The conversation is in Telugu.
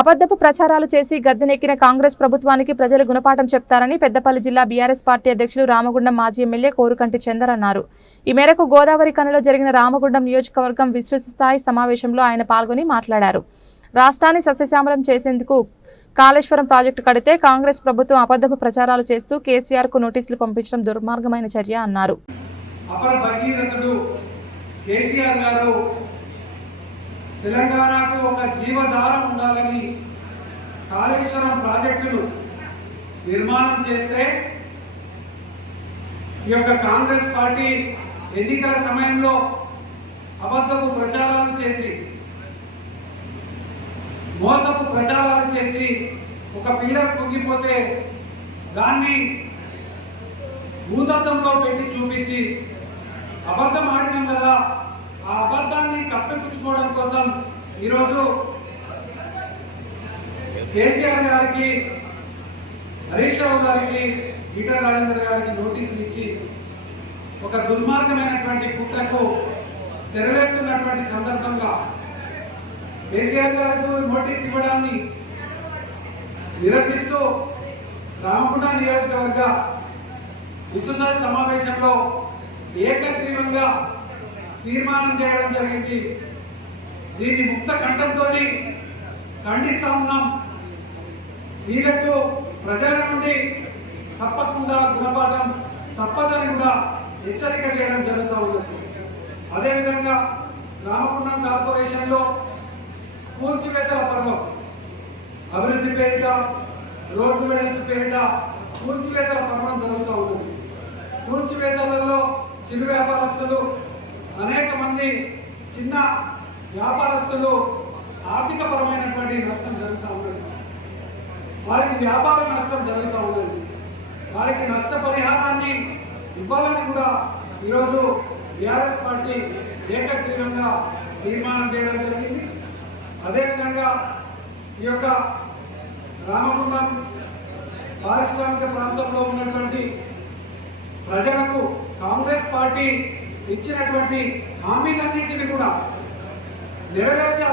అబద్ధపు ప్రచారాలు చేసి గద్దెనెక్కిన కాంగ్రెస్ ప్రభుత్వానికి ప్రజలు గుణపాఠం చెప్తారని పెద్దపల్లి జిల్లా బీఆర్ఎస్ పార్టీ అధ్యక్షులు రామగుండం మాజీ ఎమ్మెల్యే కోరుకంటి చందర్ అన్నారు. ఈ మేరకు గోదావరి కనిలో జరిగిన రామగుండం నియోజకవర్గం విస్తృత స్థాయి సమావేశంలో ఆయన పాల్గొని మాట్లాడారు. రాష్ట్రాన్ని సస్యశ్యామలం చేసేందుకు కాళేశ్వరం ప్రాజెక్టు కడితే కాంగ్రెస్ ప్రభుత్వం అబద్ధపు ప్రచారాలు చేస్తూ కేసీఆర్ కు నోటీసులు పంపించడం దుర్మార్గమైన చర్య అన్నారు. తెలంగాణకు ఒక జీవధారం ఉండాలని కాళేశ్వరం ప్రాజెక్టును నిర్మాణం చేస్తే ఈ యొక్క కాంగ్రెస్ పార్టీ ఎన్నికల సమయంలో అబద్ధపు ప్రచారాలు చేసి మోసపు ప్రచారాలు చేసి ఒక పిల్లర్ కుంగిపోతే దాన్ని భూతత్వంలో పెట్టి చూపించి అబద్ధం ఆడినాం కదా, ఆ అబద్ధాన్ని కప్పిపుచ్చుకోవడం కోసం ఈరోజు కేసీఆర్ గారికి, హరీష్ రావు గారికి, ఈటల రాజేందర్ గారికి నోటీసులు ఇచ్చి ఒక దుర్మార్గమైనటువంటి కుట్రకు తెరలేపుతున్నటువంటి సందర్భంగా కేసీఆర్ గారికి నోటీస్ ఇవ్వడాన్ని నిరసిస్తూ రామగుండం నియోజకవర్గ విస్తృత సమావేశంలో ఏకగ్రీవంగా తీర్మానం చేయడం జరిగింది. దీన్ని ముక్త కంఠంతో ఖండిస్తా ఉన్నాం. వీళ్లకు ప్రజల నుండి తప్పకుండా గుణపాఠం తప్పదని కూడా హెచ్చరిక చేయడం జరుగుతూ ఉన్నది. అదేవిధంగా రామగుండం కార్పొరేషన్లో కూల్చివేతల పర్వం, అభివృద్ధి పేరిట, రోడ్డు వెడల్పు పేరిట కూల్చివేతల పర్వం జరుగుతూ ఉన్నది. కూల్చివేతలలో చిరు వ్యాపారస్తులు, అనేక మంది చిన్న వ్యాపారస్తులు ఆర్థికపరమైనటువంటి నష్టం జరుగుతూ ఉన్నది. వారికి వ్యాపార నష్టం జరుగుతూ ఉన్నది. వారికి నష్టపరిహారాన్ని ఇవ్వాలని కూడా ఈరోజు బీఆర్ఎస్ పార్టీ ఏకగ్రీవంగా తీర్మానం చేయడం జరిగింది. అదేవిధంగా ఈ యొక్క రామగుండం పారిశ్రామిక ప్రాంతంలో ఉన్నటువంటి ప్రజలకు కాంగ్రెస్ పార్టీ ఇచ్చినటువంటి హామీలన్నింటినీ కూడా నెరవేర్చాలి.